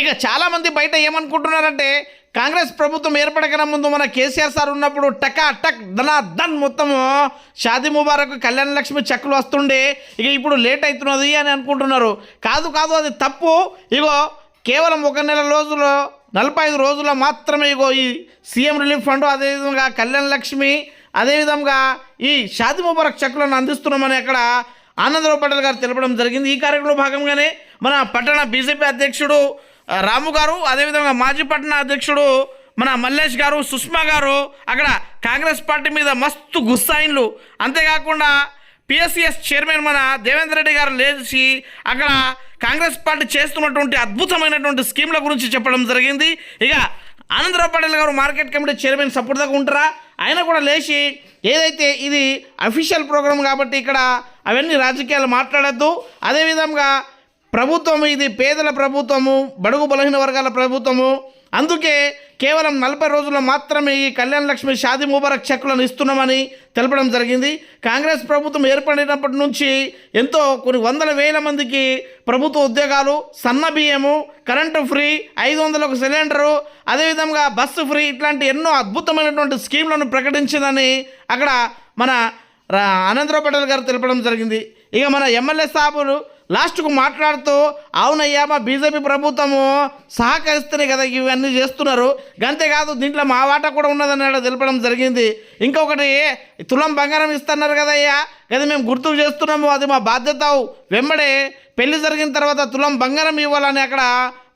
ఇక చాలామంది బయట ఏమనుకుంటున్నారంటే కాంగ్రెస్ ప్రభుత్వం ఏర్పడకన ముందు మన కేసీఆర్ సార్ ఉన్నప్పుడు టకా టక్ ధన్ మొత్తము షాదీ ముబారక్ కళ్యాణ లక్ష్మి చెక్కులు వస్తుండే, ఇక ఇప్పుడు లేట్ అవుతున్నది అని అనుకుంటున్నారు. కాదు కాదు, అది తప్పు. ఇగో కేవలం 1 నెల రోజులు 45 రోజుల్లో మాత్రమే ఇగో ఈ సీఎం రిలీఫ్ ఫండ్, అదేవిధంగా కళ్యాణ లక్ష్మి, అదేవిధంగా ఈ షాదీ ముబారక్ చెక్కులను అందిస్తున్నామని అక్కడ ఆనందరావు పటేల్ గారు తెలపడం జరిగింది. ఈ కార్యక్రమంలో భాగంగానే మన పట్టణ బీజేపీ అధ్యక్షుడు రాము గారు, అదేవిధంగా మాజీ పట్టణ అధ్యక్షుడు మన మల్లేష్ గారు, సుష్మా గారు అక్కడ కాంగ్రెస్ పార్టీ మీద మస్తు గుస్సాయిన్లు, అంతేకాకుండా పిఎస్సిఎస్ చైర్మన్ మన దేవేందర్ రెడ్డి గారు లేచి అక్కడ కాంగ్రెస్ పార్టీ చేస్తున్నటువంటి అద్భుతమైనటువంటి స్కీమ్ల గురించి చెప్పడం జరిగింది. ఇక ఆనందరావు పటేల్ గారు మార్కెట్ కమిటీ చైర్మన్ సపోర్ట్ దాకా ఉంటారా, ఆయన కూడా లేచి ఏదైతే ఇది అఫీషియల్ ప్రోగ్రాం కాబట్టి ఇక్కడ అవన్నీ రాజకీయాలు మాట్లాడద్దు, అదేవిధంగా ప్రభుత్వం ఇది పేదల ప్రభుత్వము, బడుగు బలహీన వర్గాల ప్రభుత్వము, అందుకే కేవలం 40 రోజుల్లో మాత్రమే ఈ కళ్యాణ లక్ష్మి షాదీ ముబారక్ చెక్కులను ఇస్తున్నామని తెలపడం జరిగింది. కాంగ్రెస్ ప్రభుత్వం ఏర్పడినప్పటి నుంచి ఎంతో కొన్ని వందల వేల మందికి ప్రభుత్వ ఉద్యోగాలు, సన్న బియ్యము, కరెంటు ఫ్రీ, 500లకు సిలిండరు, అదేవిధంగా బస్సు ఫ్రీ, ఇట్లాంటి ఎన్నో అద్భుతమైనటువంటి స్కీమ్లను ప్రకటించిందని అక్కడ మన ఆనందరావు పటేల్ గారు తెలపడం జరిగింది. ఇక మన ఎమ్మెల్యే సాబులు లాస్ట్కు మాట్లాడుతూ అవునయ్యా మా బీజేపీ ప్రభుత్వము సహకరిస్తేనే కదా ఇవన్నీ చేస్తున్నారు, అంతేకాదు దీంట్లో మా వాటా కూడా ఉన్నదని తెలపడం జరిగింది. ఇంకొకటి తులం బంగారం ఇస్తున్నారు కదయ్యా, అది మేము గుర్తుకు చేస్తున్నాము, అది మా బాధ్యత, వెంబడే పెళ్లి జరిగిన తర్వాత తులం బంగారం ఇవ్వాలని అక్కడ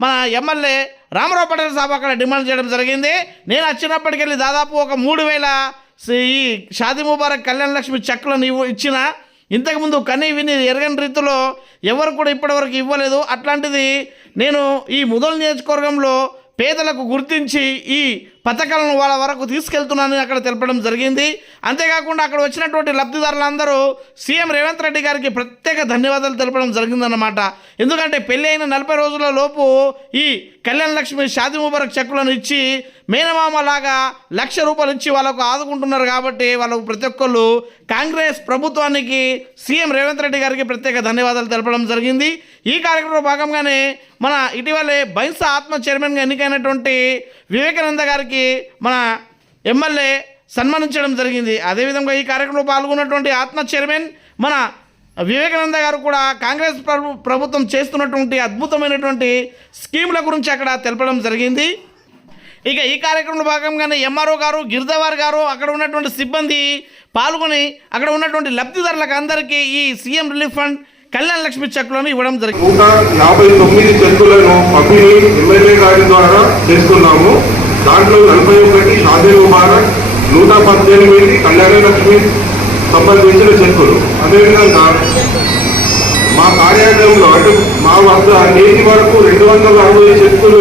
మన ఎమ్మెల్యే రామారావు పటేల్ సాబ్ అక్కడ డిమాండ్ చేయడం జరిగింది. నేను వచ్చినప్పటికెళ్ళి దాదాపు ఒక 3000 ఈ షాదీ ముబారక్ కళ్యాణ లక్ష్మి చెక్కులను ఇచ్చిన, ఇంతకుముందు కనీ విని ఎరగని రీతిలో ఎవరు కూడా ఇప్పటివరకు ఇవ్వలేదు. అట్లాంటిది నేను ఈ ముదల్ నియోజకవర్గంలో పేదలకు గుర్తించి ఈ పథకాలను వాళ్ళ వరకు తీసుకెళ్తున్నానని అక్కడ తెలపడం జరిగింది. అంతేకాకుండా అక్కడ వచ్చినటువంటి లబ్ధిదారులందరూ సీఎం రేవంత్ రెడ్డి గారికి ప్రత్యేక ధన్యవాదాలు తెలపడం జరిగిందన్నమాట. ఎందుకంటే పెళ్ళి అయిన 40 రోజుల లోపు ఈ కళ్యాణ లక్ష్మి షాదీ ముబారక్ చెక్కులను ఇచ్చి మేనమామలాగా ₹1,00,000 ఇచ్చి వాళ్ళకు ఆదుకుంటున్నారు కాబట్టి వాళ్ళకు ప్రతి ఒక్కళ్ళు కాంగ్రెస్ ప్రభుత్వానికి సీఎం రేవంత్ రెడ్డి గారికి ప్రత్యేక ధన్యవాదాలు తెలపడం జరిగింది. ఈ కార్యక్రమంలో భాగంగానే మన ఇటీవలే బైన్సా ఆత్మ చైర్మన్గా ఎన్నికైనటువంటి వివేకానంద గారికి మన ఎమ్మెల్యే సన్మానించడం జరిగింది. అదేవిధంగా ఈ కార్యక్రమంలో పాల్గొన్నటువంటి ఆత్మ చైర్మన్ మన వివేకానంద గారు కూడా కాంగ్రెస్ ప్రభుత్వం చేస్తున్నటువంటి అద్భుతమైనటువంటి స్కీముల గురించి అక్కడ తెలపడం జరిగింది. ఇక ఈ కార్యక్రమంలో భాగంగానే ఎంఆర్ఓ గారు, గిరిధవార్ గారు, అక్కడ ఉన్నటువంటి సిబ్బంది పాల్గొని అక్కడ ఉన్నటువంటి లబ్ధిదారులకు అందరికీ ఈ CM relief fund Kalyana Lakshmi చెక్కులను ఇవ్వడం జరిగింది. 159 చెక్కులను పంపిణీ ఎమ్మెల్యే గారి ద్వారా చేస్తున్నాము. దాంట్లో 41 షాదీ ముబారక్, 118 కళ్యాణ లక్ష్మి సంబంధించిన చెక్కులు. అదేవిధంగా మా కార్యాలయంలో అంటే మా వద్ద నేటి వరకు 260 చెక్కులు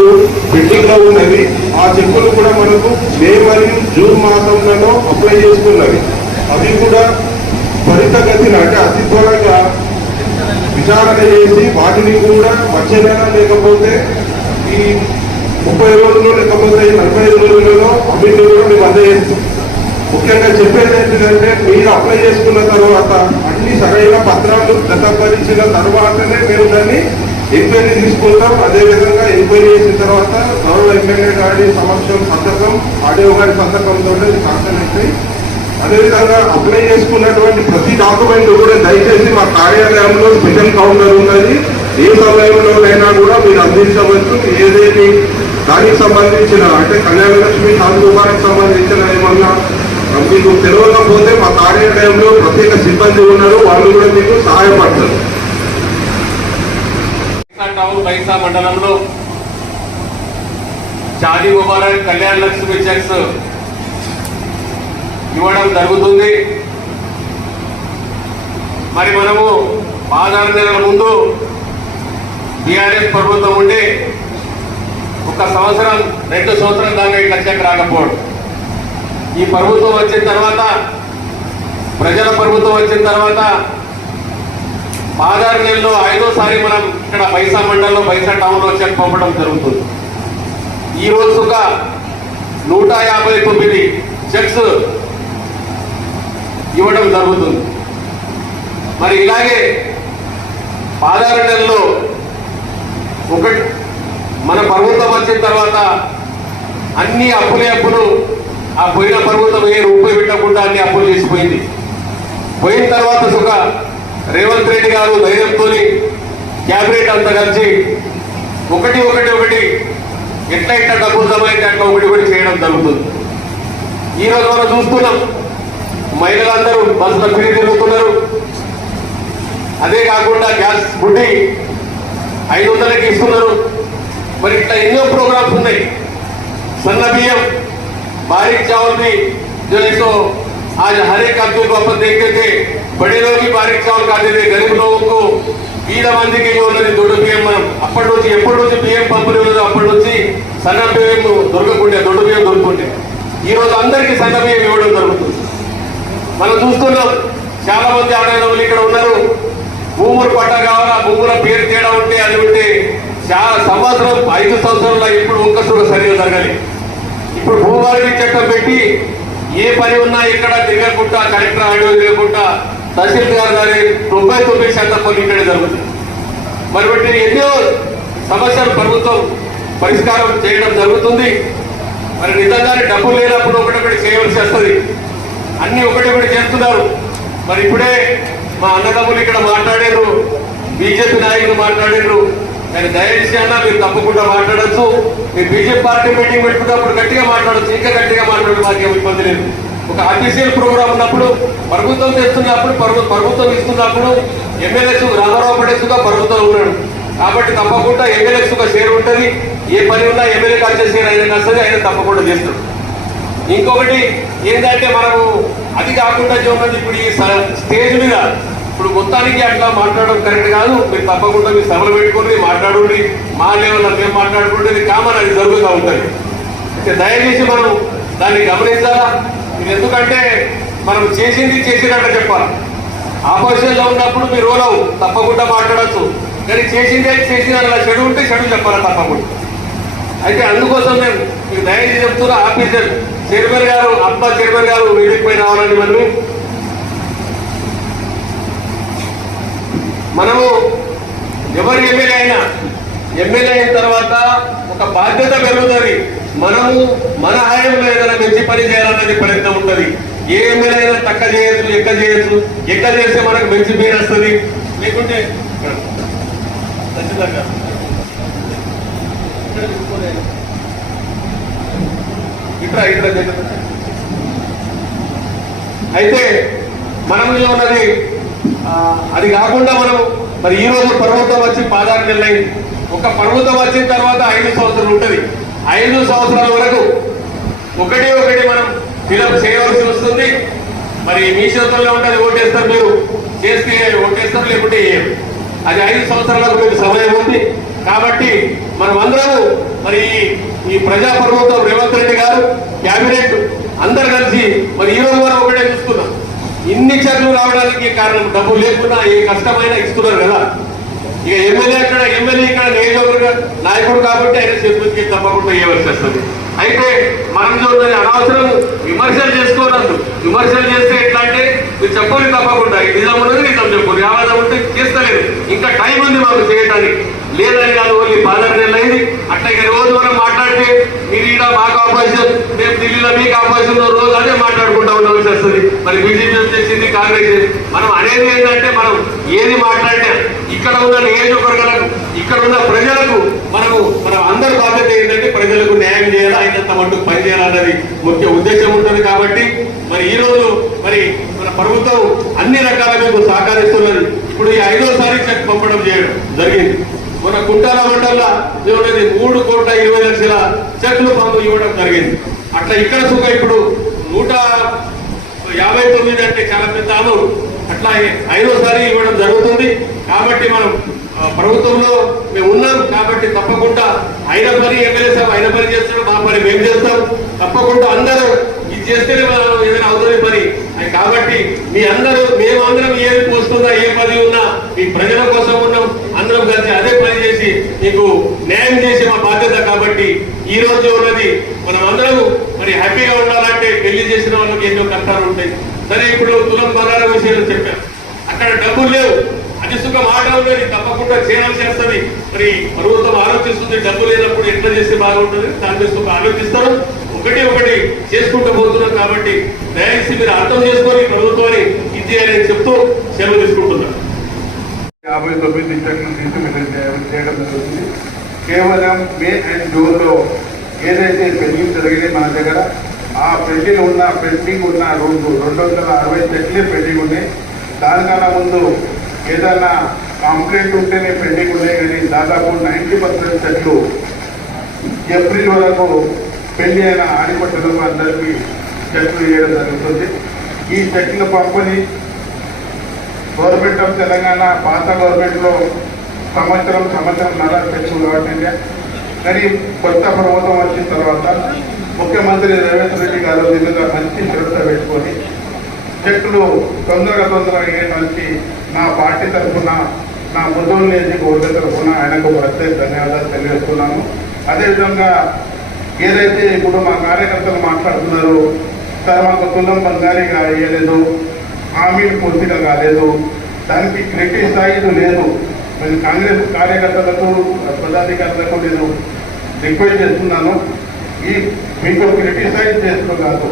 పెండింగ్లో ఉన్నవి. ఆ చెక్కులు కూడా మనకు మే మరియు జూన్ మాసంలో అప్లై చేసుకున్నవి. అవి కూడా త్వరితగతిన అంటే అతి త్వరగా విచారణ చేసి వాటిని కూడా వచ్చే నెల లేకపోతే ఈ 30 రోజులు లేకపోతే 45 రోజులలో అన్నింటినీ కూడా మేము అందజేస్తాం. ముఖ్యంగా చెప్పేది ఏంటంటే మీరు అప్లై చేసుకున్న తర్వాత అన్ని సరైన పత్రాలు జతపరిచిన తర్వాతనే మేము దాన్ని ఎంక్వైరీ తీసుకుంటాం. అదేవిధంగా ఎంక్వైరీ చేసిన తర్వాత గౌరవ ఎమ్మెల్యే గారి సమక్షం సంతకం, ఆడియో గారి సంతకంతో శాంక్షన్ అవుతాయి. అదేవిధంగా అప్లై చేసుకున్నటువంటి ప్రతి డాక్యుమెంట్ కూడా దయచేసి మా కార్యాలయంలో స్పెషల్ కౌంటర్ ఉన్నది. ఏ సమయంలోనైనా కూడా మీరు అందించవచ్చు. ఏదేమి దానికి సంబంధించిన అంటే కళ్యాణ లక్ష్మి షాదీ ముబారక్ సంబంధించిన ఏమన్నా మీకు తెలియకపోతే మా కార్యాలయంలో ప్రత్యేక సిబ్బంది ఉన్నారు, వాళ్ళు కూడా మీకు సహాయపడతారు. బైన్సా మండలంలో షాదీ ముబారక్ కళ్యాణ లక్ష్మి చెక్స్ ఇవ్వడం జరుగుతుంది. మరి మనము 16 నెలల ముందు టీఆర్ఎస్ ప్రభుత్వం ఉండి 1 సంవత్సరం 2 సంవత్సరం దాకా ఇట్లా చెక్ రాకపోవడం, ఈ ప్రభుత్వం వచ్చిన తర్వాత ప్రజల ప్రభుత్వం వచ్చిన తర్వాత 16 నెలల్లో 5వ మనం ఇక్కడ బైన్సా మండలంలో బైన్సా టౌన్లో చెక్ పంపడం జరుగుతుంది. ఈ రోజుగా 159 చెక్స్ ఇవ్వడం జరుగుతుంది. మరి ఇలాగే 16 నెలల్లో మన ప్రభుత్వం వచ్చిన తర్వాత అన్ని అప్పులు ఆ పోయిన ప్రభుత్వం ఏ రూపాయి పెట్టకుండా అన్ని అప్పులు చేసిపోయింది. పోయిన తర్వాత సుఖ రేవంత్ రెడ్డి గారు ధైర్యంతో క్యాబినెట్ అంతా కలిసి ఒకటి ఎట్లా డబ్బులు జమ అయితే అట్లా ఒకటి చేయడం జరుగుతుంది. ఈరోజు మనం చూస్తున్నాం, మహిళలందరూ బస్సులో తిరిగి తిరుగుతున్నారు. అదే కాకుండా గ్యాస్ బుడ్డి 500కి ఇస్తున్నారు. మరి ఇట్లా ఎన్నో ప్రోగ్రామ్స్ ఉన్నాయి. సన్న బియ్యం, बारीक चावल भी जो है सो आज हर एक आदमी को अपन देखते थे, बड़े लोग भी बारीक चावल खाते थे, गरीब लोगों को వీద మందికి ఉన్నది దొడ్డు బియ్యం. మనం ఎప్పటి నుంచి బియ్యం పంపిణీ ఉన్నదో అప్పటి నుంచి సన్న బియ్యం దొరకకుండే, దొడ్డు బియ్యం దొరుకుతుండే. ఈ రోజు అందరికీ సన్న బియ్యం ఇవ్వడం జరుగుతుంది. మనం చూస్తున్నాం, చాలా మంది ఆడవాళ్ళు ఇక్కడ ఉన్నారు. భూములు పట్ట కావాలా, భూముల పేరు తేడా ఉంటే అది ఉంటే చాలా సంవత్సరం 5 సంవత్సరాల్లో ఇప్పుడు ఒక్కసారి సరిగా జరగాలి. ఇప్పుడు భూభారతి చట్టం పెట్టి ఏ పని ఉన్నా ఇక్కడ తిరగకుండా, కలెక్టర్ ఆడియో తిరగకుండా, తహసీల్దార్ గారి 99% పనులు ఇక్కడే జరుగుతుంది. మరి బట్టి ఎన్నో సమస్యలు ప్రభుత్వం పరిష్కారం చేయడం జరుగుతుంది. మరి నిజంగానే డబ్బులు లేనప్పుడు ఒకటి చేయవలసి వస్తుంది. అన్ని ఒకటి చేస్తున్నారు. మరి ఇప్పుడే మా అన్నదమ్ములు ఇక్కడ మాట్లాడారు, బీజేపీ నాయకులు మాట్లాడారు. కానీ దయచేసి అన్న మీరు తప్పకుండా మాట్లాడచ్చు. మీరు బీజేపీ పార్టీ మీటింగ్ పెట్టుకున్నప్పుడు గట్టిగా మాట్లాడచ్చు, ఇంకా గట్టిగా మాట్లాడడం మాకేం ఇబ్బంది లేదు. ఒక అఫీషియల్ ప్రోగ్రామ్ ఉన్నప్పుడు, ప్రభుత్వం చేస్తున్నప్పుడు, ప్రభుత్వం ఇస్తున్నప్పుడు ఎమ్మెల్యేస్ రామారావు పడేసుగా ప్రభుత్వం ఉన్నాడు కాబట్టి తప్పకుండా ఎమ్మెల్యేస్ ఒక షేర్ ఉంటుంది. ఏ పని ఉన్నా ఎమ్మెల్యేకి వచ్చే షేర్ ఆయన వస్తుంది, ఆయన తప్పకుండా చేస్తాడు. ఇంకొకటి ఏంటంటే మనము అది కాకుండా ఉన్నది ఇప్పుడు ఈ స్టేజ్ మీద ఇప్పుడు మొత్తానికి అట్లా మాట్లాడడం కరెక్ట్ కాదు. మీరు తప్పకుండా మీ సభలు పెట్టుకుని మాట్లాడండి, మా లెవెల్లో మేము మాట్లాడుకుంటే కామన్ అది జరుగుతూ ఉంటుంది. అయితే దయచేసి మనం దాన్ని గమనించాలా. ఇది ఎందుకంటే మనం చేసినట్టు చెప్పాలి. ఆపోజిషన్లో ఉన్నప్పుడు మీరు రోల్ అవు తప్పకుండా మాట్లాడచ్చు, కానీ చేసిన చెడు ఉంటే చెడు చెప్పాలి తప్పకుండా. అయితే అందుకోసం నేను మీకు దయచేసి చెప్తున్నా, ఆఫీసర్ చైర్మన్ గారు చైర్మన్ గారు వేదిక పైన రావాలండి. మనము ఎవరు ఎమ్మెల్యే అయిన తర్వాత ఒక బాధ్యత పెరుగుతుంది. మనము మన హయాంలో ఏదైనా మంచి పని చేయాలన్నది ప్రయత్నం ఉంటుంది. ఏ ఎమ్మెల్యే అయినా తక్కువ చేయొచ్చు, ఎక్క చేస్తే మనకు మంచి పేరు వస్తుంది. లేకుంటే ఇట్లా అయితే మనలో ఉన్నది అది కాకుండా మనం మరి ఈ రోజు ప్రభుత్వం వచ్చి 16 నెలలైంది. ఒక ప్రభుత్వం వచ్చిన తర్వాత 5 సంవత్సరాలు ఉంటుంది. 5 సంవత్సరాల వరకు ఒకటి మనం ఫిలప్ చేయవలసి వస్తుంది. మరి మీ చేతుల్లో ఉంటుంది, ఓటేస్తారు. మీరు చేస్తే ఓటేస్తారు, లేకుంటే అది 5 సంవత్సరాలకు మీకు సమయం ఉంది. కాబట్టి మనం అందరము మరి ఈ ప్రజా ప్రభుత్వం రేవంత్ రెడ్డి గారు క్యాబినెట్ అందరు కలిసి మరి ఈ రోజు మనం ఒకటే చూస్తున్నాం. ఇన్ని చెట్లు రావడానికి కారణం డబ్బులు లేకుండా ఏ కష్టమైనా ఇస్తున్నారు కదా. ఇక ఎమ్మెల్యే ఇక్కడ నియోజకవర్గ నాయకుడు కాబట్టి ఆయన చేతులకి తప్పకుండా ఇవ్వవలసి వస్తుంది. అయితే మనం చూడాలి, అనవసరం విమర్శలు చేసుకోవద్దు. విమర్శలు చేస్తే ఎట్లా అంటే మీరు చెప్పని తప్పకుండా నిజం ఉన్నది నిజం చెప్పండి, ఆవాదం ఉంటే చేస్తలేదు. ఇంకా టైం ఉంది మాకు చేయడానికి, లేదని కాదు. ఓన్లీ 16 నెలలు అయింది. అట్లా ఇక రోజు మనం మాట్లాడితే మీరు ఇక్కడ మాకు ఆపోజిషన్, రేపు ఢిల్లీలో మీకు ఆపోజిషన్, రోజు అదే మాట్లాడుకుంటా ఉండవలసి వస్తుంది. మరి బీజేపీ వచ్చేసింది, కాంగ్రెస్. మనం అనేది ఏంటంటే మనం ఏది మాట్లాడినా ఇక్కడ ఉన్న నియోజకవర్గాలకు, ఇక్కడ ఉన్న ప్రజలకు మనం అందరి బాధ్యత ఏంటంటే ప్రజలకు న్యాయం చేయాలి, అయినంత మట్టుకు పని చేయాలన్నది ముఖ్య ఉద్దేశం ఉంటుంది. కాబట్టి మరి ఈ రోజు మరి మన ప్రభుత్వం అన్ని రకాల మీకు సహకరిస్తున్నది. ఇప్పుడు ఈ 5వ చెక్ పంపడం చేయడం జరిగింది. మన కుంటాల మండలంలో 3,20,00,000 చెక్లు ఇవ్వడం జరిగింది. అట్లా ఇక్కడ సుఖ ఇప్పుడు 159 అంటే చాలా పెద్ద అమౌంట్. అట్లా 5వసారి ఇవ్వడం జరుగుతుంది. కాబట్టి మనం ప్రభుత్వంలో మేము ఉన్నాం కాబట్టి తప్పకుండా అయిన పని ఎమ్మెల్యే సార్ అయిన పని చేస్తాం, మా పని మేము చేస్తాం. తప్పకుండా అందరూ ఇది చేస్తేనే మనం ఏదైనా అవుతుంది పని. కాబట్టి మేమందరం ఏది పోస్తున్నా, ఏ పని ఉన్నా మీ ప్రజల కోసం ఉన్నాం. అందరం కలిసి అదే పని చేసి మీకు న్యాయం చేసే మా బాధ్యత. కాబట్టి ఈ రోజు ఉన్నది మనం అందరం మరి హ్యాపీగా ఉండాలంటే పెళ్లి చేసిన వాళ్ళకి ఎన్నో కష్టాలు ఉంటాయి. సరే, ఇప్పుడు తులం బంగారం విషయంలో చెప్పాను, అక్కడ డబ్బులు లేవు, అది సుఖ మాట ఉన్నది, తప్పకుండా చేయాల్సి వస్తుంది. మరి ప్రభుత్వం ఆలోచిస్తుంది, డబ్బు లేనప్పుడు ఎట్లా చేస్తే బాగుంటుంది దాని మీద ఆలోచిస్తారు. ఒకటి చేసుకుంటూ పోతున్నారు. కాబట్టి దయచేసి మీరు అర్థం చేసుకొని ప్రభుత్వాన్ని ఇది చేయాలని చెప్తూ సెలవు తీసుకుంటున్నారు. 59 చెట్లను చేయడం జరుగుతుంది. కేవలం మే అండ్ జూన్లో ఏదైతే పెండింగ్ జరిగినాయి మన దగ్గర, ఆ పెండింగ్ ఉన్న 260 చెట్లే పెండింగ్ ఉన్నాయి. దానికన్నా ముందు ఏదైనా కంప్లైంట్ ఉంటేనే పెండింగ్ ఉన్నాయి, కానీ దాదాపు 90% చెట్లు ఏప్రిల్ వరకు పెళ్లి అయిన ఆడిపట్టలకు అందరికీ చెట్లు వేయడం జరుగుతుంది. ఈ చెట్ల పంపిణీ గవర్నమెంట్ ఆఫ్ తెలంగాణ పాత గవర్నమెంట్లో సంవత్సరంన్నర చెట్లు కాబట్టి, కానీ కొత్త ప్రభుత్వం వచ్చిన తర్వాత ముఖ్యమంత్రి రేవంత్ రెడ్డి గారు దీనిగా మంచి శ్రద్ధ పెట్టుకొని చెట్లు తొందరగా వేయడానికి నా పార్టీ తరఫున, నా ముద్దోలు నియోజకవర్గ తరఫున ఆయనకు ప్రత్యేక ధన్యవాదాలు తెలియజేస్తున్నాను. అదేవిధంగా ఏదైతే ఇప్పుడు మా కార్యకర్తలు మాట్లాడుతున్నారో, సార్ మాకు తులం బంగారీగా వేయలేదు, హామీలు పూర్తిగా కాలేదు, దానికి క్రిటిసైజ్ లేదు. నేను కాంగ్రెస్ కార్యకర్తలకు పదాధికారులకు నేను రిక్వెస్ట్ చేస్తున్నాను, మీకు క్రిటిసైజ్ చేస్తూ కాదు,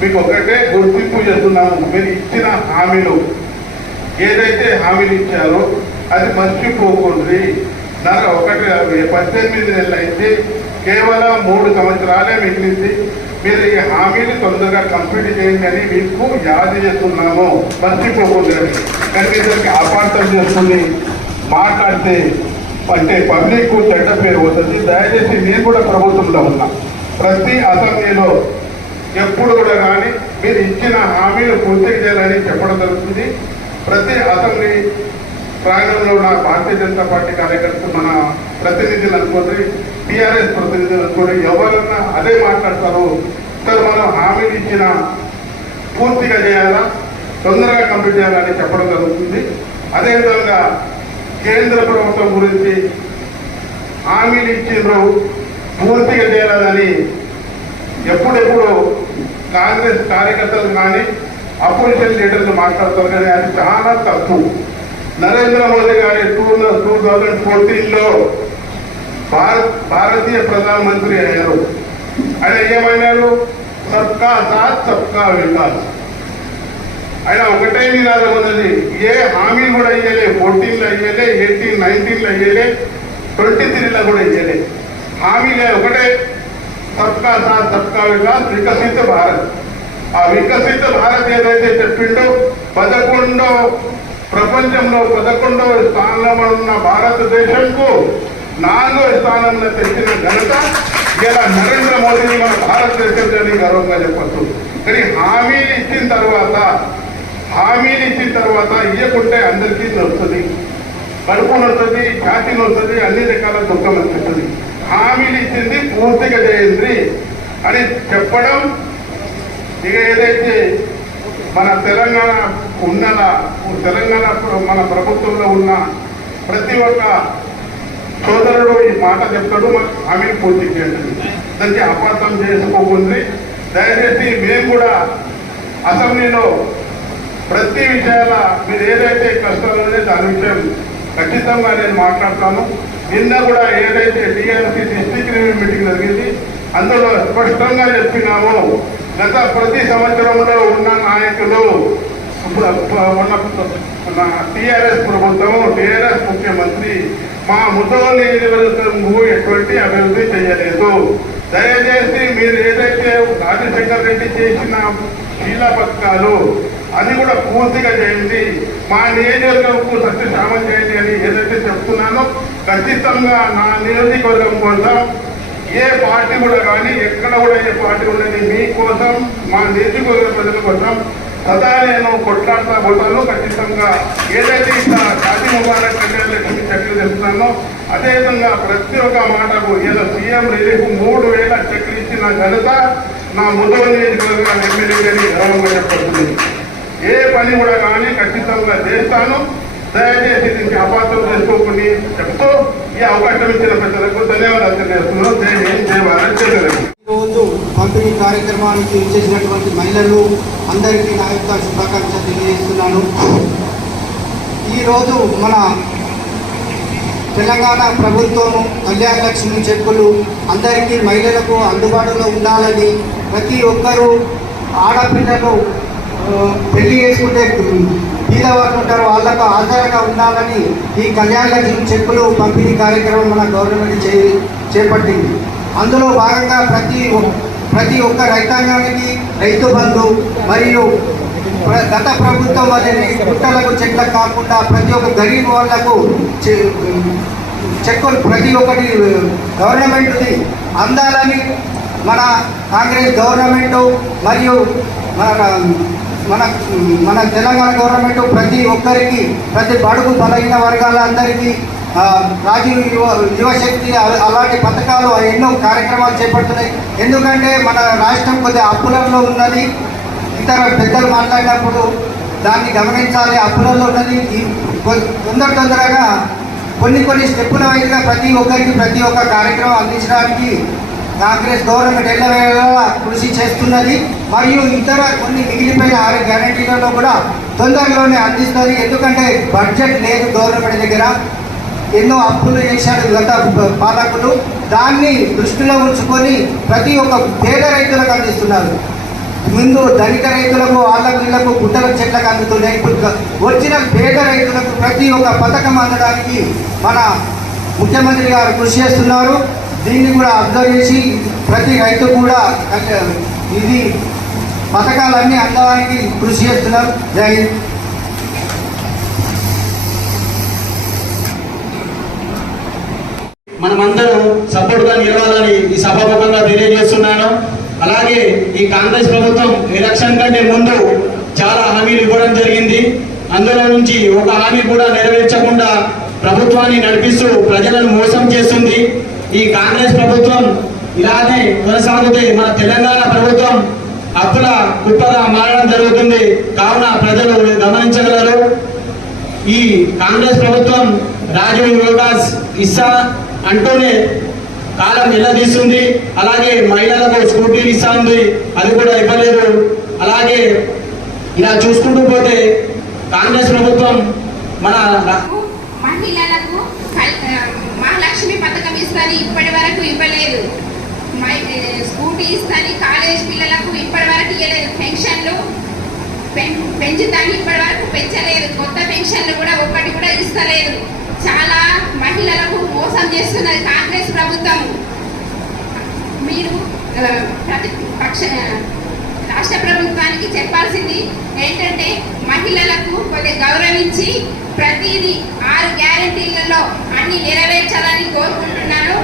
మీకు ఒకటే గుర్తింపు చేస్తున్నాము. మీరు ఇచ్చిన హామీలు ఏదైతే హామీలు ఇచ్చారో అది మర్చిపోకుండ్రి. 18 నెలలు అయితే కేవలం 3 సంవత్సరాలే మిగిలింది. మీరు ఈ హామీని తొందరగా కంప్లీట్ చేయండి అని మీకు యాది చేస్తున్నాము, మర్చిపోకూడదని. కానీ దానికి అపార్థం చేసుకుని మాట్లాడితే అంటే పబ్లిక్ చెడ్డ పేరు అవుతుంది. దయచేసి నేను కూడా ప్రభుత్వంలో ఉన్నా, ప్రతి అసెంబ్లీలో ఎప్పుడు కూడా కానీ మీరు ఇచ్చిన హామీలు పూర్తి చేయాలని చెప్పడం జరుగుతుంది. ప్రతి అసెంబ్లీ ప్రాంగణంలో ఉన్న భారతీయ జనతా పార్టీ కార్యకర్తలు, మన ప్రతినిధులు అనుకోండి, టీఆర్ఎస్ ప్రతినిధులు అనుకోండి, ఎవరన్నా అదే మాట్లాడతారు. సార్ మనం హామీలు ఇచ్చిన పూర్తిగా చేయాలా, తొందరగా కంప్లీట్ చేయాలని చెప్పడం జరుగుతుంది. అదేవిధంగా కేంద్ర ప్రభుత్వం గురించి హామీలు ఇచ్చిండ్రు పూర్తిగా చేయాలని ఎప్పుడెప్పుడు కాంగ్రెస్ కార్యకర్తలు కానీ అపోజిషన్ లీడర్లు మాట్లాడతారు, కానీ అది చాలా తప్పు. నరేంద్ర మోదీ గారి 2014లో భారతీయ ప్రధానమంత్రి అయ్యారు. ఆయన ఏమైనారు? సబ్కా సాత్ సబ్కా వికాస్. ఆయన ఒకటే నినాదం ఉన్నది. ఏ హామీలు కూడా ఇయ్యలే, 14లో ఇయ్యలే, 18, 19లో ఇయ్యలే, 23లో కూడా ఇయ్యలే. హామీలే ఒకటే, సబ్కా సాత్ సబ్కా వికాస్, వికసిత భారత్. ఆ వికసిత భారత్ ఏదైతే చెప్పిండో ప్రపంచంలో 11వ స్థానంలో ఉన్న భారతదేశంకు 4వ స్థానంలో తెచ్చిన ఘనత ఇలా నరేంద్ర మోదీని మన భారతదేశంలోని గర్వంగా చెప్పచ్చు. కానీ హామీలు ఇచ్చిన తర్వాత ఇవ్వకుంటే అందరికీ వస్తుంది, కడుపు నొస్తుంది, ఛాతీ నొస్తుంది, అన్ని రకాల దుఃఖం వస్తుంది. హామీలు ఇచ్చింది పూర్తిగా చేయండి అని చెప్పడం. ఇక ఏదైతే మన తెలంగాణ మన ప్రభుత్వంలో ఉన్న ప్రతి ఒక్క సోదరుడు ఈ మాట చెప్తాడు, హామీని పూర్తి చేయండి. దానికి అపార్థం చేసుకోకుండా దయచేసి మేము కూడా అసెంబ్లీలో ప్రతి విషయాల మీరు ఏదైతే కష్టాలు ఉన్నాయో దాని విషయం ఖచ్చితంగా నేను మాట్లాడతాను. నిన్న కూడా ఏదైతే టీఆర్ఎస్ డిస్ట్రిక్ట్ రివ్యూ మీటింగ్ జరిగింది, అందులో స్పష్టంగా చెప్పినాము, గత ప్రతి సంవత్సరంలో ఉన్న నాయకులు మన టీఆర్ఎస్ ప్రభుత్వం, టీఆర్ఎస్ ముఖ్యమంత్రి మా ముద్దోలు నియోజకవర్గంకు ఎటువంటి అభివృద్ధి చేయలేదు. దయచేసి మీరు ఏదైతే రాజశేఖర్ రెడ్డి చేసిన శీలా పథకాలు అది కూడా పూర్తిగా చేయండి, మా నియోజకవర్గంకు సత్యశామం చేయండి అని ఏదైతే చెప్తున్నానో ఖచ్చితంగా నా నియోజకవర్గం కోసం ఏ పార్టీ కూడా కానీ ఎక్కడ కూడా ఏ పార్టీ ఉండని మీకోసం, మా నియోజకవర్గ ప్రజల కోసం సదా నేను కొట్లాడుతూ పోతాను. ఖచ్చితంగా ఏదైతే ఇంకా షాదీ ముబారక్ కళ్యాణ లక్ష్మి చెట్లు తెస్తున్నానో అదేవిధంగా ప్రతి ఒక్క మాటకు ఇలా సీఎం రిలీఫ్ 3000 చెట్లు ఇచ్చిన ఘనత నా ముద్దోలు నియోజకవర్గ ఎమ్మెల్యేని గర్వంగా చెప్పబడుతుంది. ఏ పని కూడా కానీ ఖచ్చితంగా చేస్తాను. దయచేసి దీనికి అపార్థం చేసుకోకుండా చెప్తూ ఈ అవకాశం ఇచ్చిన ప్రజలకు ధన్యవాదాలు తెలియజేస్తున్నాను. జై హింద్, జై భారత్, జై తెలంగాణ. ఈరోజు పంపిణీ కార్యక్రమానికి ఇచ్చేసినటువంటి మహిళలు అందరికీ నా యొక్క శుభాకాంక్షలు తెలియజేస్తున్నాను. ఈరోజు మన తెలంగాణ ప్రభుత్వము కళ్యాణ లక్ష్మి చెక్కులు అందరికీ మహిళలకు అందుబాటులో ఉండాలని, ప్రతి ఒక్కరూ ఆడపిల్లలు పెళ్లి చేసుకుంటే బీదవాళ్ళు ఉంటారు, వాళ్ళకు ఆధారంగా ఉండాలని ఈ కళ్యాణ లక్ష్మి చెక్కులు పంపిణీ కార్యక్రమం మన గవర్నమెంట్ చేపట్టింది. అందులో భాగంగా ప్రతి ఒక్క రైతాంగానికి రైతు బంధు మరియు గత ప్రభుత్వం అనేది గుట్టలకు చెట్లకు కాకుండా ప్రతి ఒక్క గరీబ్ వాళ్లకు చెక్కులు ప్రతి ఒక్కటి గవర్నమెంట్ది అందాలని మన కాంగ్రెస్ గవర్నమెంట్ మరియు మన తెలంగాణ గవర్నమెంట్ ప్రతి ఒక్కరికి, ప్రతి బడుగు బలహీన వర్గాలందరికీ రాజీవ్ యువశక్తి అలాంటి పథకాలు ఎన్నో కార్యక్రమాలు చేపడుతున్నాయి. ఎందుకంటే మన రాష్ట్రం కొద్దిగా అప్పులలో ఉన్నది. ఇతర పెద్దలు మాట్లాడినప్పుడు దాన్ని గమనించాలి. అప్పులలో ఉన్నది. తొందరగా కొన్ని స్టెప్పుల వైజ్గా ప్రతి ఒక్కరికి ప్రతి ఒక్క కార్యక్రమం అందించడానికి కాంగ్రెస్ గవర్నమెంట్ ఎల్లవేళలా కృషి చేస్తున్నది. మరియు ఇతర కొన్ని మిగిలిపోయిన 6 గ్యారెంటీలలో కూడా తొందరలోనే అందిస్తుంది. ఎందుకంటే బడ్జెట్ లేదు గవర్నమెంట్ దగ్గర, ఎన్నో అప్పులు చేశారు గత పాలకులు. దాన్ని దృష్టిలో ఉంచుకొని ప్రతి ఒక్క పేద రైతులకు అందిస్తున్నారు. ముందు ధనిక రైతులకు వీళ్లకు గుట్టల చెట్లకు అందుతున్నాయి. ఇప్పుడు ఒరిజినల్ పేద రైతులకు ప్రతి ఒక్క పథకం అందడానికి మన ముఖ్యమంత్రి గారు కృషి చేస్తున్నారు. దీన్ని కూడా అబ్జర్వ్ చేసి ప్రతి రైతు కూడా ఇది పథకాలన్నీ అందడానికి కృషి చేస్తున్నారు. జై హింద్. మనమందరం సపోర్ట్గా నిలవాలని ఈ సభాముఖంగా తెలియజేస్తున్నాను. అలాగే ఈ కాంగ్రెస్ ప్రభుత్వం ఎలక్షన్ కంటే ముందు చాలా హామీలు ఇవ్వడం జరిగింది. అందులో నుంచి ఒక హామీ కూడా నెరవేర్చకుండా ప్రభుత్వాన్ని నడిపిస్తూ ప్రజలను మోసం చేస్తుంది. ఈ కాంగ్రెస్ ప్రభుత్వం ఇలానే కొనసాగితే మన తెలంగాణ ప్రభుత్వం అప్పుల కుప్పగా మారడం జరుగుతుంది. కావున ప్రజలు గమనించగలరు. ఈ కాంగ్రెస్ ప్రభుత్వం రాజీవ్ వికాస్ ఇస్తా అంటూనే కాలం నిలదీస్తుంది. అలాగే మహిళలకు స్కూటీలు ఇస్తా ఉంది, అది కూడా ఇవ్వలేదు. అలాగే ఇలా చూసుకుంటూ పోతే కాంగ్రెస్ ప్రభుత్వం మన మహిళలకు మహాలక్ష్మి పథకం ఇస్తాని ఇప్పటి వరకు ఇవ్వలేదు. స్కూటీ ఇస్తాని కాలేజ్ పిల్లలకు ఇప్పటి వరకు ఇవ్వలేదు. పెన్షన్లు పెంచుతాని ఇప్పటి వరకు పెంచలేదు. కొత్త పెన్షన్లు కూడా ఒక్కటి కూడా ఇస్తలేదు. చాలా మహిళలకు మోసం చేస్తున్నది కాంగ్రెస్ ప్రభుత్వం. మీరు రాష్ట్ర ప్రభుత్వానికి చెప్పాల్సింది ఏంటంటే మహిళలకు కొద్దిగా గౌరవించి ప్రతిదీ 6 గ్యారెంటీలలో అన్ని నెరవేర్చాలని కోరుకుంటున్నాను.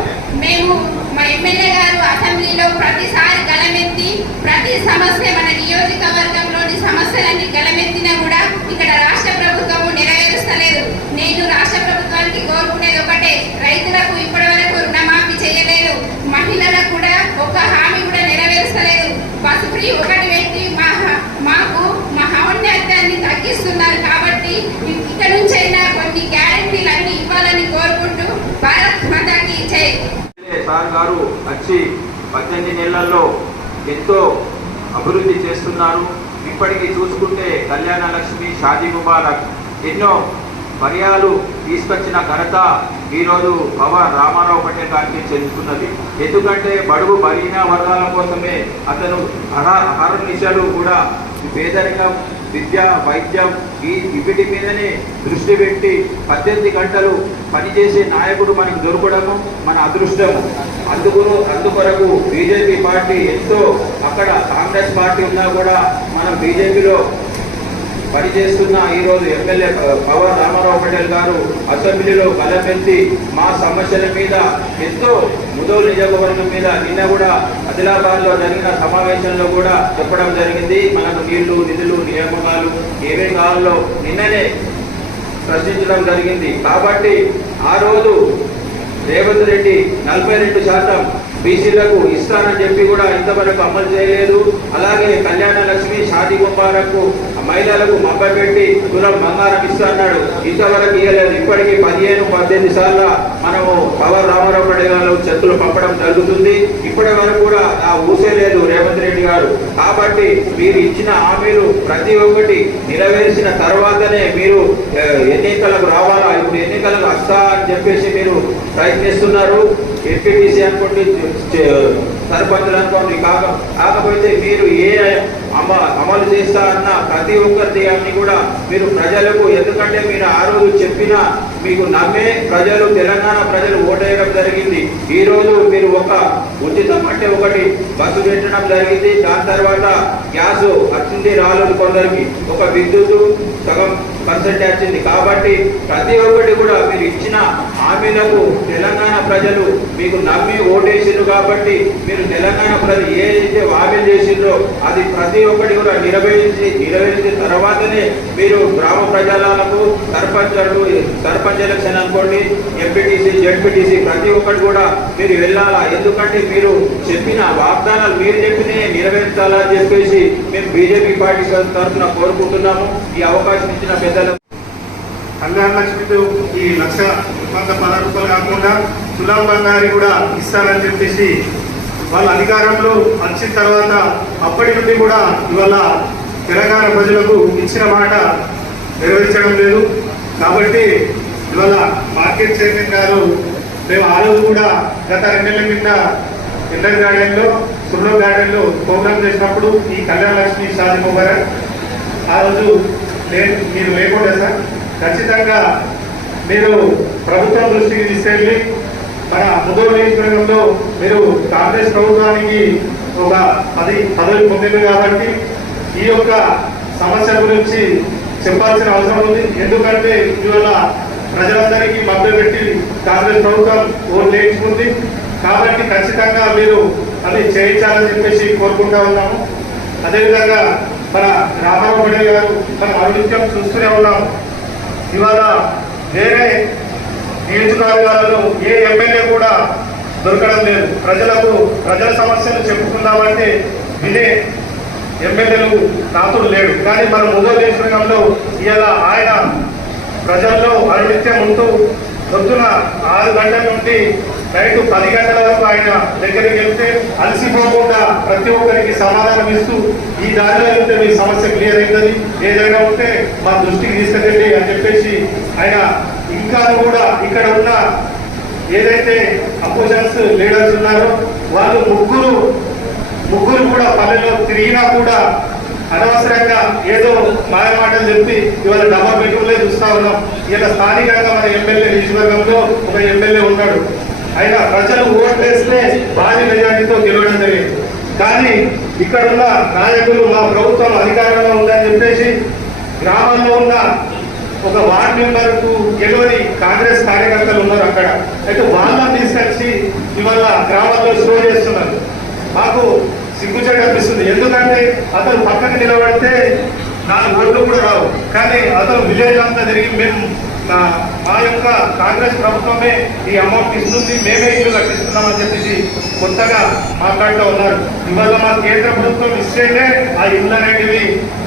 మేము మా ఎమ్మెల్యే గారు అసెంబ్లీలో ప్రతిసారి గలమెత్తి ప్రతి సమస్య మన నియోజకవర్గంలోని సమస్యలన్నీ గలమెత్తినా కూడా ఇక్కడ రాష్ట్ర ప్రభుత్వము నెరవేరుస్తలేదు. నేను రాష్ట్ర ప్రభుత్వానికి కోరుకునేది ఒకటే, రైతులకు ఇప్పటి వరకు రుణమాఫీ చేయలేదు. మహిళలకు కూడా ఒక హామీ కూడా నెరవేరుస్తలేదు. బస్సు ఫ్రీ ఒకటి పెట్టి మాకు మా ఔన్నత్యాన్ని తగ్గిస్తున్నారు. కాబట్టి ఇక్కడ నుంచి అయినా కొన్ని గ్యారెంటీలు అన్ని ఇవ్వాలని కోరుకుంటూ భారత్ మాతాకి జై. సార్ గారు వచ్చి 18 నెలల్లో ఎంతో అభివృద్ధి చేస్తున్నారు. ఇప్పటికీ చూసుకుంటే కళ్యాణ లక్ష్మి, షాదీ ముబారక్ ఎన్నో పర్యాలు తీసుకొచ్చిన ఘనత ఈరోజు పవర్ రామారావు పటేల్ గారికి చెందుతున్నది. ఎందుకంటే బడుగు బలహీన వర్గాల కోసమే అతను అహర్నిశలు కూడా పేదరికం, విద్య, వైద్యం వీటి మీదనే దృష్టి పెట్టి 18 గంటలు పనిచేసే నాయకుడు మనకు దొరకడము మన అదృష్టము. అందుకొరకు బీజేపీ పార్టీ ఎంతో, అక్కడ కాంగ్రెస్ పార్టీ ఉన్నా కూడా మనం బీజేపీలో పనిచేస్తున్న ఈరోజు ఎమ్మెల్యే పవర్ రామారావు పటేల్ గారు అసెంబ్లీలో గలమెత్తి మా సమస్యల మీద ఎంతో ముదోలు నియోజకవర్గం మీద నిన్న కూడా ఆదిలాబాద్లో జరిగిన సమావేశంలో కూడా చెప్పడం జరిగింది. మనకు నీళ్లు, నిధులు, నియామకాలు ఏమేమి కావాలో నిన్ననే ప్రశ్నించడం జరిగింది. కాబట్టి ఆ రోజు రేవంత్ రెడ్డి 42% బీసీలకు ఇస్తానని చెప్పి కూడా ఇంతవరకు అమలు చేయలేదు. అలాగే కళ్యాణ లక్ష్మి, షాదీ ముబారక్ మహిళలకు మబ్బపెట్టి తులం బంగారం ఇస్తాడు, ఇంతవరకు ఇవ్వలేదు. ఇప్పటికీ 15-18 సార్లు మనము పవర్ రామారావు గారు చెక్కులు పంపడం జరుగుతుంది. ఇప్పటి వరకు కూడా ఆ ఊసే లేదు రేవంత్ రెడ్డి గారు. కాబట్టి మీరు ఇచ్చిన హామీలు ప్రతి ఒక్కటి నెరవేర్చిన తర్వాతనే మీరు ఎన్నికలకు రావాలా, ఇప్పుడు ఎన్నికలకు వస్తా అని చెప్పేసి మీరు ప్రయత్నిస్తున్నారు. ఎంపీటీసీ అనుకోండి, సర్పంచులు అనుకోండి, కాకపోతే మీరు ఏ అమలు చేస్తా అన్న ప్రతి ఒక్కరి అన్ని కూడా మీరు ప్రజలకు, ఎందుకంటే మీరు ఆ రోజు చెప్పిన మీకు నమ్మే ప్రజలు, తెలంగాణ ప్రజలు ఓటేయడం జరిగింది. ఈ రోజు మీరు ఒక ఉచితం అంటే ఒకటి బస్సు పెట్టడం జరిగింది. దాని తర్వాత గ్యాస్ వచ్చింది, రాలేదు కొందరికి, ఒక విద్యుత్ సగం పర్సెంట్ వచ్చింది. కాబట్టి ప్రతి ఒక్కటి కూడా మీరు ఇచ్చిన హామీలకు తెలంగాణ ప్రజలు మీకు నమ్మి ఓటేసిండ్రు. కాబట్టి మీరు తెలంగాణ ప్రజలు ఏదైతే హామీలు చేసిండ్రో అది ప్రతి ఒక్కటి కూడా నెరవేర్చిన తర్వాతనే మీరు గ్రామ ప్రజలకు సర్పంచ్ ఎలక్షన్ అనుకోండి, ఎంపీటీసీ, జెడ్పీటీసీ ప్రతి ఒక్కటి కూడా మీరు వెళ్ళాలా. ఎందుకంటే మీరు చెప్పిన వాగ్దానాలు మీరు చెప్పినే నెరవేర్చాలని చెప్పేసి మేము బీజేపీ పార్టీ తరఫున కోరుకుంటున్నాము. ఈ అవకాశం ఇచ్చిన పెద్దలు కళ్యాణ లక్ష్మితో ఈ 1,16 రూపాయలు కాకుండా తులం బంగారి కూడా ఇస్తారని చెప్పేసి వాళ్ళ అధికారంలో వచ్చిన తర్వాత అప్పటి నుండి కూడా ఇవాళ తెలంగాణ ప్రజలకు ఇచ్చిన మాట నెరవేర్చడం లేదు. కాబట్టి ఇవాళ మార్కెట్ చైర్మన్ గారు మేము ఆ రోజు కూడా గత 2 నెలల కింద ఇండర్ గార్డెన్లో, సుబ్రహ్మ గార్డెన్లో ప్రోగ్రామ్ చేసినప్పుడు ఈ కళ్యాణ లక్ష్మి, షాదీ ముబారక్ ఆ రోజు మీరు లేకుండా సార్ ఖచ్చితంగా మీరు ప్రభుత్వం దృష్టికి తీసుకెళ్ళి మన ముదోలు నియోజకవర్గంలో మీరు కాంగ్రెస్ ప్రభుత్వానికి ఒక 10 పదవులు పొందింది కాబట్టి ఈ యొక్క సమస్య గురించి చెప్పాల్సిన అవసరం ఉంది. ఎందుకంటే ఇవాళ ప్రజలందరికీ మద్దతు పెట్టి కాంగ్రెస్ ప్రభుత్వం ఓట్లు వేయించుకుంది. కాబట్టి ఖచ్చితంగా మీరు అది చేయించాలని చెప్పేసి కోరుకుంటా ఉన్నాము. అదేవిధంగా మన రామారావు గారు మనం అభివృద్ధి చూస్తూనే ఉన్నాము. ఇవాళ వేరే నియోజకవర్గాలలో ఏ ఎమ్మెల్యే కూడా దొరకడం లేదు. ప్రజల సమస్యలు చెప్పుకుందామంటే వినే ఎమ్మెల్యేలు నాతుడు లేడు. కానీ మన ముదోలు నియోజకవర్గంలో ఇవాళ ఆయన ప్రజల్లో అనునిత్యం ఉంటూ పొద్దున 6 గంటల నుండి నైట్ 10 గంటల వరకు ఆయన దగ్గరికి వెళ్తే అలసిపోకుండా ప్రతి ఒక్కరికి సమాధానం ఇస్తూ ఈ దారిలో వెళ్తే మీ సమస్య క్లియర్ అవుతుంది, ఏదైనా ఉంటే మా దృష్టికి తీసుకెళ్ళండి అని చెప్పేసి ఆయన ఇంకా కూడా ఇక్కడ ఉన్న ఏదైతే అపోజిషన్స్ లీడర్స్ ఉన్నారో వాళ్ళు ముగ్గురు కూడా పల్లెల్లో తిరిగినా కూడా అనవసరంగా ఏదో మాయమాటలు చెప్పి ఇవాళ డబ్బా బెడ్రూమ్లే చూస్తా ఉన్నాం. ఇలా స్థానికంగా మన ఎమ్మెల్యే నియోజకవర్గంలో ఒక ఎమ్మెల్యే ఉన్నాడు. ఆయన ప్రజలు ఓట్లేస్తే భారీ మెజార్టీతో గెలవడం జరిగింది. కానీ ఇక్కడున్న నాయకులు మా ప్రభుత్వం అధికారంలో ఉందని చెప్పేసి గ్రామంలో ఉన్న ఒక వార్డు మెంబర్కు గెలవని కాంగ్రెస్ కార్యకర్తలు ఉన్నారు అక్కడ. అయితే వాళ్ళని తీసుకొచ్చి ఇవాళ గ్రామాల్లో షో చేస్తున్నారు. మాకు సిగ్గుచేట అనిపిస్తుంది. ఎందుకంటే అతను పక్కన నిలబడితే 4 ఓట్లు కూడా రావు. కానీ అతను విలేజ్ అంతా తిరిగి మేము మా యొక్క కాంగ్రెస్ ప్రభుత్వమే ఈ అమౌంట్ ఇస్తుంది, మేమే ఇల్లు కట్టిస్తున్నామని చెప్పేసి కొత్తగా మాట్లాడుతూ ఉన్నారు. ఇవాళ మా కేంద్ర ప్రభుత్వం ఇస్తేనే ఆ ఇల్లు అనేటివి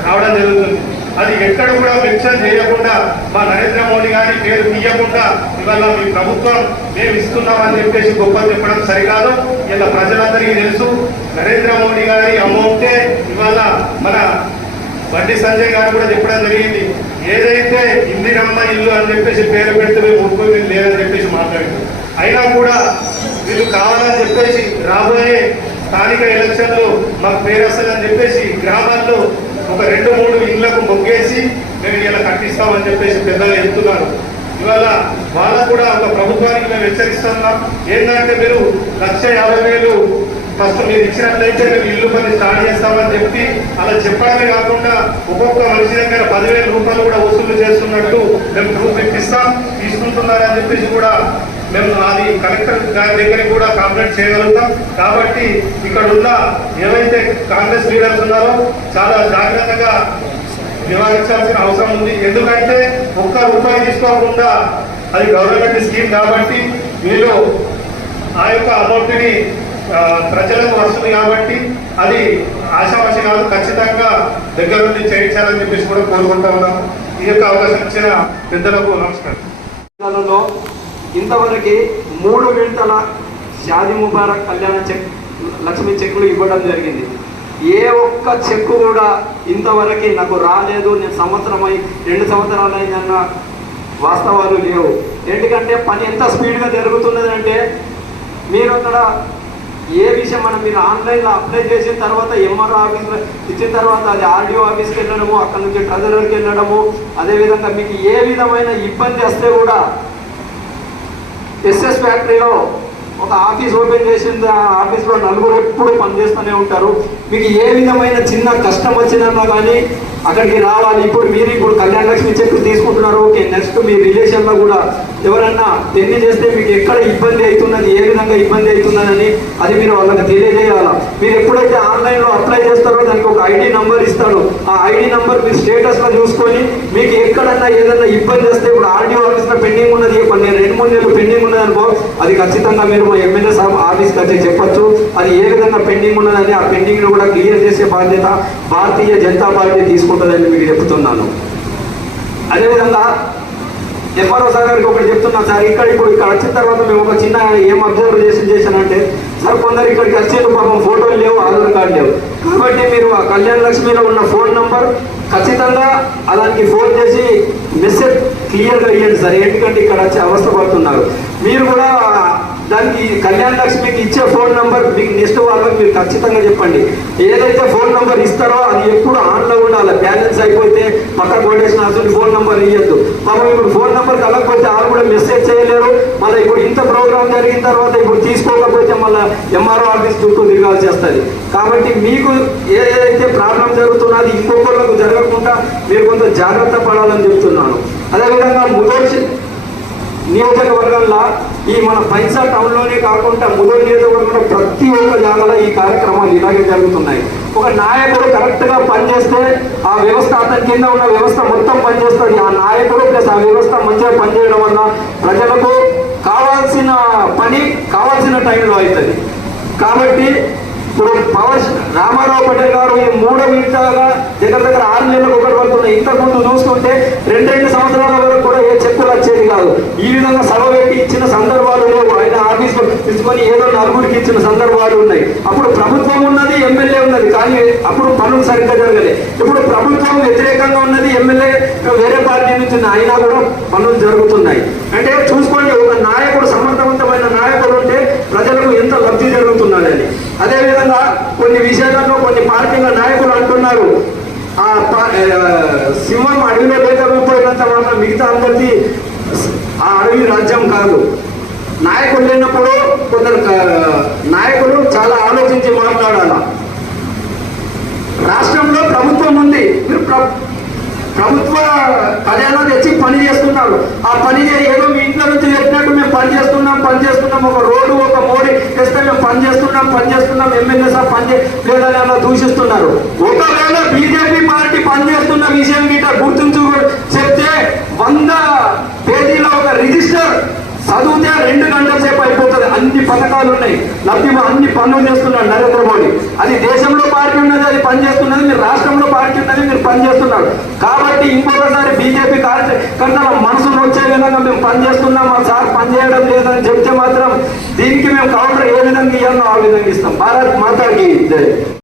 రావడం జరుగుతుంది. అది ఎక్కడ కూడా మెన్షన్ చేయకుండా మా నరేంద్ర మోడీ గారి పేరు తీయకుండా ఇవాళ మీ ప్రభుత్వం మేము ఇస్తున్నామని చెప్పేసి గొప్ప చెప్పడం సరికాదు. ఇలా ప్రజలందరికీ తెలుసు నరేంద్ర మోడీ గారి అమౌంటే ఇవాళ మన బండి సంజయ్ గారు కూడా చెప్పడం జరిగింది. ఏదైతే ఇందిరమ్మ ఇల్లు అని చెప్పేసి పేరు పెడితే మేము ఒప్పుకొని లేదని చెప్పేసి మాట్లాడుతాం. అయినా కూడా వీళ్ళు కావాలని చెప్పేసి రాబోయే స్థానిక ఎలక్షన్లో మాకు పేరు వస్తుందని చెప్పేసి గ్రామాల్లో ఒక 2-3 ఇళ్లకు మొగ్గేసి మేము ఇలా కట్టిస్తామని చెప్పేసి పెద్దగా చెప్తున్నారు. ఇవాళ వాళ్ళకు కూడా ఒక ప్రభుత్వానికి మేము హెచ్చరిస్తున్నాం. ఏంటంటే మీరు 1,50,000 ఫస్ట్ మీరు ఇచ్చినట్లయితే మేము ఇల్లు పని స్టార్ట్ చేస్తామని చెప్పి అలా చెప్పడమే కాకుండా ఒక్కొక్క మనిషి దగ్గర 10,000 రూపాయలు కూడా వసూలు చేస్తున్నట్టు మేము ప్రూఫ్ ఇప్పిస్తాం, తీసుకుంటున్నారని చెప్పేసి కూడా మేము అది కలెక్టర్ గారి దగ్గరికి కూడా కంప్లైంట్ చేయగలుగుతాం. కాబట్టి ఇక్కడ ఉన్న ఏవైతే కాంగ్రెస్ లీడర్స్ ఉన్నారో చాలా జాగ్రత్తగా నివారించాల్సిన అవసరం ఉంది. ఎందుకంటే ఒక్క రూపాయి తీసుకోకుండా అది గవర్నమెంట్ స్కీమ్ కాబట్టి వీళ్ళు ఆ యొక్క అమౌంట్ని ప్రజలకు వస్తుంది కాబట్టి అది ఆశావాసి కాదు, ఖచ్చితంగా దగ్గర నుండి చేయించాలని చెప్పేసి కూడా కోరుకుంటా ఉన్నాము. ఈ యొక్క అవకాశం ఇచ్చిన పెద్దలకు నమస్కారం. ఇంతవరకు 3 విడతల షాదీ ముబారక్ కళ్యాణ లక్ష్మి చెక్కులు ఇవ్వడం జరిగింది. ఏ ఒక్క చెక్కు కూడా ఇంతవరకు నాకు రాలేదు, నేను 2 సంవత్సరాలు అయిందన్న వాస్తవాలు లేవు. ఎందుకంటే పని ఎంత స్పీడ్గా జరుగుతున్నది అంటే, మీరు అక్కడ ఏ విషయం మీరు ఆన్లైన్లో అప్లై చేసిన తర్వాత ఎంఆర్ఓ ఆఫీస్లో ఇచ్చిన తర్వాత అది ఆర్డీఓ ఆఫీస్కి వెళ్ళడము, అక్కడ నుంచి ట్రెజరర్కి వెళ్ళడము, అదేవిధంగా మీకు ఏ విధమైన ఇబ్బంది వస్తే కూడా ఎస్ఎస్ ఫ్యాక్టరీలో ఒక ఆఫీస్ ఓపెన్ చేసింది, ఆ ఆఫీస్లో 4 ఎప్పుడు పనిచేస్తూనే ఉంటారు. మీకు ఏ విధమైన చిన్న కష్టం వచ్చినా కానీ అక్కడికి రావాలి. ఇప్పుడు కళ్యాణ లక్ష్మి చెక్కులు తీసుకుంటున్నారు, ఓకే, నెక్స్ట్ మీ రిలేషన్లో కూడా ఎవరన్నా పెళ్లి చేస్తే మీకు ఎక్కడ ఇబ్బంది అవుతున్నది, ఏ విధంగా ఇబ్బంది అవుతున్నదని అది మీరు వాళ్ళకి తెలియజేయాలా. మీరు ఎప్పుడైతే ఆన్లైన్లో అప్లై చేస్తారో దానికి ఒక ఐడి నంబర్ ఇస్తాడు. ఆ ఐడి నంబర్ మీరు స్టేటస్లో చూసుకొని మీకు ఎక్కడన్నా ఏదన్నా ఇబ్బంది వస్తే, ఇప్పుడు ఆర్డీఓ ఆఫీస్లో పెండింగ్ ఉన్నది, 2-3 నెలలు పెండింగ్ ఉన్నది అనుకో, అది ఖచ్చితంగా మీరు మా ఎమ్మెల్యే సాబ్ ఆఫీస్కి వచ్చి చెప్పచ్చు. అది ఏ విధంగా పెండింగ్ ఉన్నదని ఆ పెండింగ్ను కూడా క్లియర్ చేసే బాధ్యత భారతీయ జనతా పార్టీ తీసుకుంటుందని మీకు చెప్తున్నాను. అదేవిధంగా ఎంఆర్ఓ సార్ గారికి ఒకటి చెప్తున్నాను సార్, ఇప్పుడు వచ్చిన తర్వాత మేము ఒక చిన్న ఏం అబ్జర్వేషన్ చేశానంటే, సార్ కొందరు ఇక్కడికి వచ్చేది పాపం ఫోటోలు లేవు, ఆధార్ కార్డు లేవు. కాబట్టి మీరు ఆ కళ్యాణ లక్ష్మిలో ఉన్న ఫోన్ నంబర్ ఖచ్చితంగా దానికి ఫోన్ చేసి మెసేజ్ క్లియర్గా ఇవ్వండి సార్, ఎందుకంటే ఇక్కడ వచ్చి అవస్థ పడుతున్నారు. మీరు కూడా దానికి కళ్యాణ లక్ష్మికి ఇచ్చే ఫోన్ నంబర్ మీకు నెక్స్ట్ వాళ్ళకి మీరు ఖచ్చితంగా చెప్పండి. ఏదైతే ఫోన్ నంబర్ ఇస్తారో అది ఎప్పుడు ఆన్లో ఉండాలి. బ్యాలెన్స్ అయిపోతే పక్క కొట్టేసిన అసలు ఫోన్ నంబర్ ఇవ్వద్దు. పాపం ఇప్పుడు ఫోన్ నంబర్ కలగకపోతే వాళ్ళు కూడా మెసేజ్ చేయలేరు. మళ్ళీ ఇప్పుడు ఇంత ప్రోగ్రామ్ జరిగిన తర్వాత ఇప్పుడు తీసుకోకపోతే మళ్ళీ ఎంఆర్ఓ ఆఫీస్ చుట్టూ తిరగాల్సి వస్తుంది. కాబట్టి మీకు ఏదైతే ప్రాబ్లం జరుగుతుందో అది ఇంకొకళ్ళకు జరగకుండా మీరు కొంత జాగ్రత్త పడాలని చెప్తున్నాను. అదేవిధంగా ముదోల్ నియోజకవర్గంలో ఈ మన పైసా టౌన్లోనే కాకుండా ముదోల్ నియోజకవర్గంలో ప్రతి ఒక్క జాగాలో ఈ కార్యక్రమాలు ఇలాగే జరుగుతున్నాయి. ఒక నాయకుడు కరెక్ట్గా పనిచేస్తే ఆ వ్యవస్థ అతని కింద ఉన్న వ్యవస్థ మొత్తం పనిచేస్తుంది. ఆ నాయకుడు ప్లస్ ఆ వ్యవస్థ మంచిగా పనిచేయడం వల్ల ప్రజలకు కావాల్సిన పని కావాల్సిన టైంలో అవుతుంది. కాబట్టి ఇప్పుడు రామారావు పటేల్ గారు ఈ 3వ విడతగా దగ్గర 6 నెలలకు ఒకటి పడుతున్నాయి. ఇంతకుముందు చూసుకుంటే 2 సంవత్సరాల వరకు కూడా ఏ చెక్కులు వచ్చేది కాదు. ఈ విధంగా సభ పెట్టి ఇచ్చిన సందర్భాలు లేవు. ఆయన ఆఫీస్లో తీసుకొని ఏదో 4గురికి ఇచ్చిన సందర్భాలు ఉన్నాయి. అప్పుడు ప్రభుత్వం ఉన్నది, ఎమ్మెల్యే ఉన్నది, కానీ అప్పుడు పనులు సరిగ్గా జరగలేదు. ఇప్పుడు ప్రభుత్వం వ్యతిరేకంగా ఉన్నది, ఎమ్మెల్యే వేరే పార్టీ నుంచి అయినా కూడా పనులు జరుగుతున్నాయి. అంటే చూసుకోండి, ఒక నాయకుడు సమర్థవంతమైన నాయకుడు ఉంటే ప్రజలకు ఎంత లబ్ధి జరుగుతున్నదని. అదేవిధంగా కొన్ని విషయాలలో కొన్ని పార్టీల నాయకులు అంటున్నారు, ఆ సింహం అడవిలో లేకపోయినంత మాత్రం మిగతా అందరికీ ఆ అడవి రాజ్యం కాదు. నాయకులు లేనప్పుడు కొందరు నాయకులు చాలా ఆలోచించి మాట్లాడాలి. రాష్ట్రంలో ప్రభుత్వం ఉంది, మీరు ప్రభుత్వ ఖజానా తెచ్చి పని చేస్తున్నారు. ఆ పని ఏదో మీ ఇంట్లో నుంచి చెప్పినట్టు మేము పని చేస్తున్నాం, ఒక రోడ్డు ఒక మోడీ తెస్తే మేము పని చేస్తున్నాం, ఎమ్మెల్యే సార్ లేదని అలా దూషిస్తున్నారు. ఒకవేళ బీజేపీ పార్టీ పనిచేస్తున్న విషయం గిట్ట గుర్తించు చెప్తే 100 పేజీల ఒక రిజిస్టర్ చదివితే 2 గంటల సేపు అయిపోతుంది. అన్ని పథకాలు ఉన్నాయి, అన్ని పనులు చేస్తున్నాడు నరేంద్ర మోడీ. అది దేశంలో పార్టీ ఉన్నది, అది పనిచేస్తున్నది, మీరు రాష్ట్రంలో పార్టీ ఉన్నది, మీరు పనిచేస్తున్నారు. కాబట్టి ఇంకొకసారి బీజేపీ కార్యకర్తల మనసులు వచ్చే విధంగా మేము పనిచేస్తున్నాం, మా సార్ పనిచేయడం లేదని చెప్తే మాత్రం దీనికి మేము కౌంటర్ ఏ విధంగా ఇవ్వాలో ఆ విధంగా ఇస్తాం. భారత్ మాతాకి జై.